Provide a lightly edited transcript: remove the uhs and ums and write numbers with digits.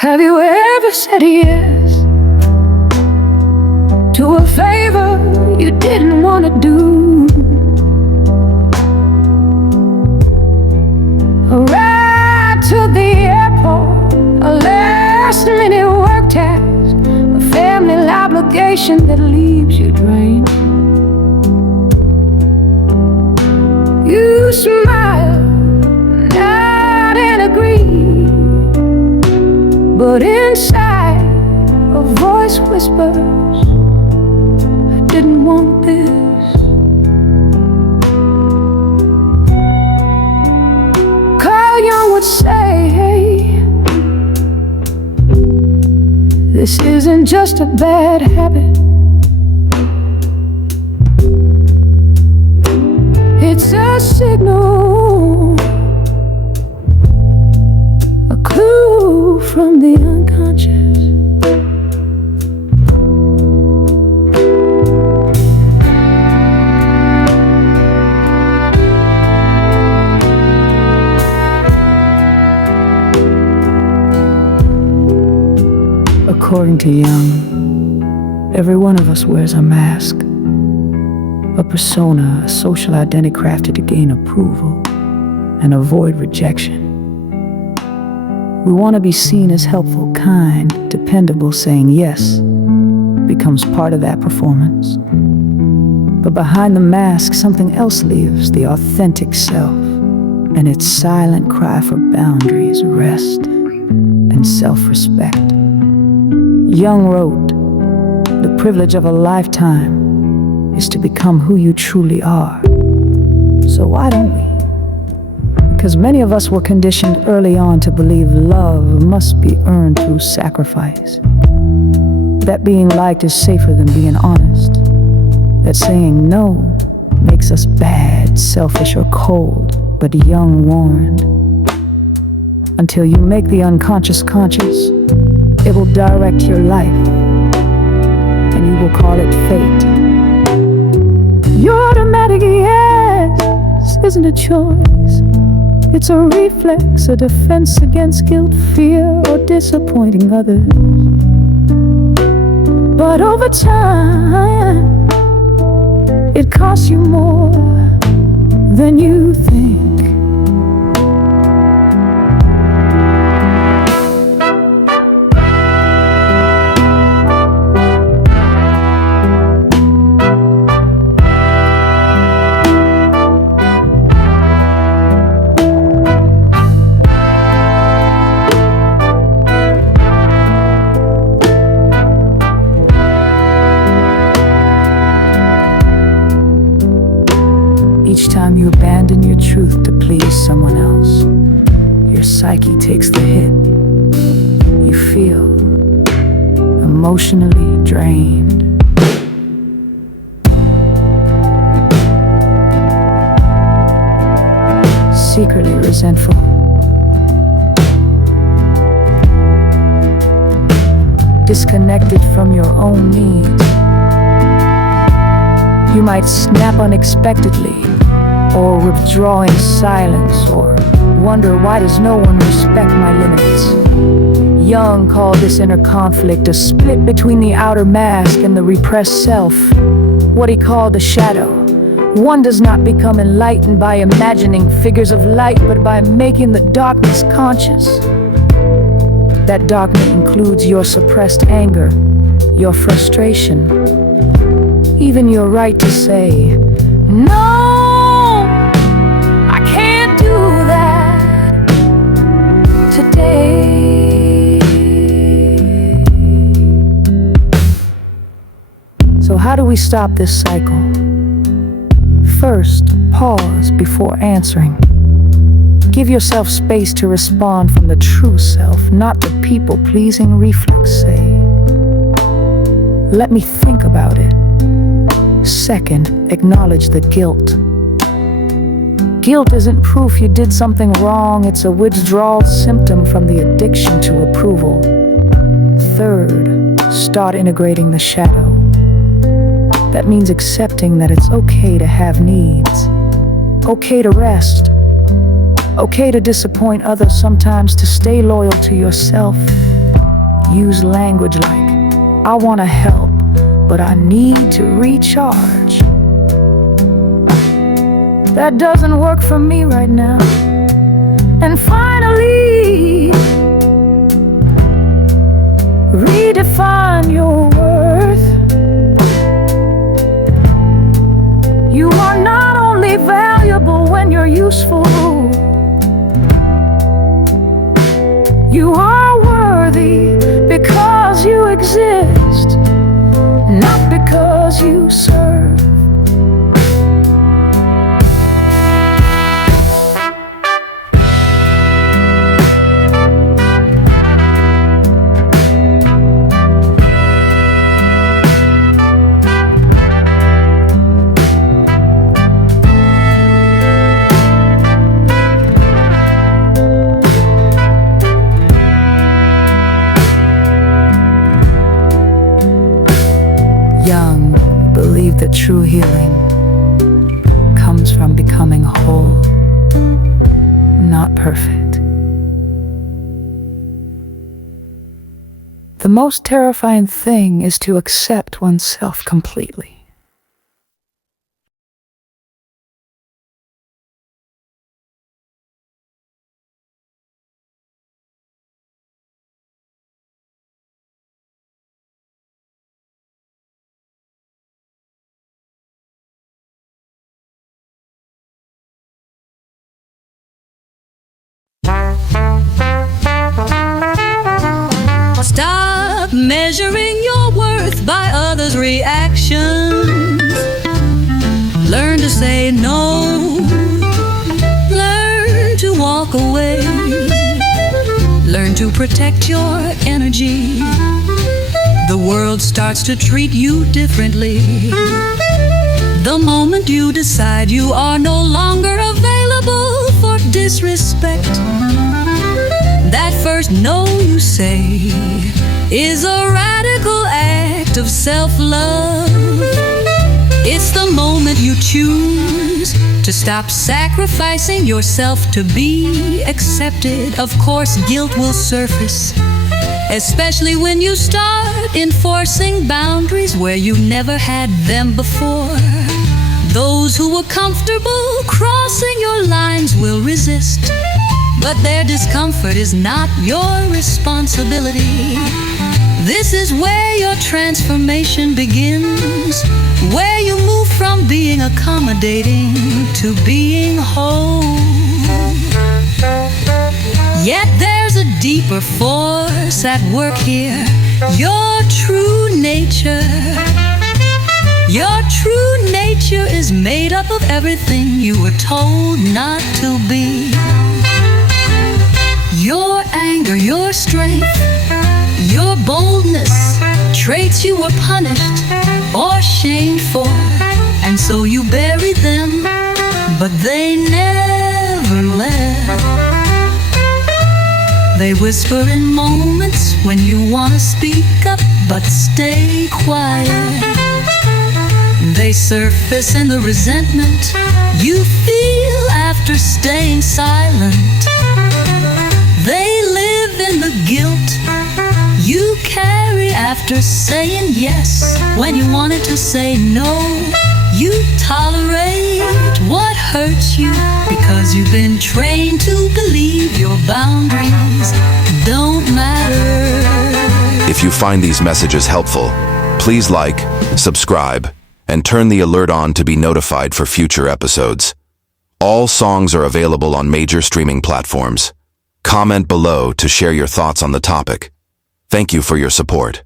Have you ever said yes to a favor you didn't want to do? A ride to the airport, a last-minute work task, a family obligation that leaves you drained. You smile, nod and agree, but inside a voice whispers, I didn't want this. Carl Jung would say, hey, this isn't just a bad habit, it's a signal, a clue from the unconscious. According to Jung, every one of us wears a mask, a persona, a social identity crafted to gain approval and avoid rejection. We want to be seen as helpful, kind, dependable. Saying yes becomes part of that performance. But behind the mask, something else lives, the authentic self, and its silent cry for boundaries, rest, and self-respect. Jung wrote, "The privilege of a lifetime is to become who you truly are." So why don't we? Because many of us were conditioned early on to believe love must be earned through sacrifice. That being liked is safer than being honest. That saying no makes us bad, selfish, or cold. But Jung warned, until you make the unconscious conscious, it will direct your life, and you will call it fate. Your automatic yes isn't a choice. It's a reflex, a defense against guilt, fear, or disappointing others. But over time, it costs you more than you think. Each time you abandon your truth to please someone else, your psyche takes the hit. You feel emotionally drained. Secretly resentful. Disconnected from your own needs. You might snap unexpectedly, or withdraw in silence, or wonder, why does no one respect my limits? Jung called this inner conflict a split between the outer mask and the repressed self, what he called the shadow. One does not become enlightened by imagining figures of light, but by making the darkness conscious. That darkness includes your suppressed anger, your frustration, even your right to say, no, I can't do that today. So how do we stop this cycle? First, pause before answering. Give yourself space to respond from the true self, not the people-pleasing reflex. Say, let me think about it. Second, acknowledge the guilt. Guilt isn't proof you did something wrong, it's a withdrawal symptom from the addiction to approval. Third, start integrating the shadow. That means accepting that it's okay to have needs, okay to rest, okay to disappoint others sometimes, to stay loyal to yourself. use language like, I want to help, but I need to recharge. That doesn't work for me right now. And finally, redefine your worth. You are not only valuable when you're useful, you are worthy because you exist, not because you serve. Jung believed that true healing comes from becoming whole, not perfect. The most terrifying thing is to accept oneself completely. Stop measuring your worth by others' reactions. Learn to say no. Learn to walk away. Learn to protect your energy. The world starts to treat you differently the moment you decide you are no longer available for disrespect. That first no you say is a radical act of self-love. It's the moment you choose to stop sacrificing yourself to be accepted. Of course, guilt will surface, especially when you start enforcing boundaries where you never had them before. Those who were comfortable crossing your lines will resist, but their discomfort is not your responsibility. This is where your transformation begins, where you move from being accommodating to being whole. Yet there's a deeper force at work here, your true nature. Your true nature is made up of everything you were told not to be. Your anger, your strength, your boldness, traits you were punished or shamed for, and so you buried them, but they never left. They whisper in moments when you want to speak up, but stay quiet. They surface in the resentment you feel after staying silent. They live in the guilt you carry after saying yes when you wanted to say no. You tolerate what hurts you because you've been trained to believe your boundaries don't matter. If you find these messages helpful, please like, subscribe, and turn the alert on to be notified for future episodes. All songs are available on major streaming platforms. Comment below to share your thoughts on the topic. Thank you for your support.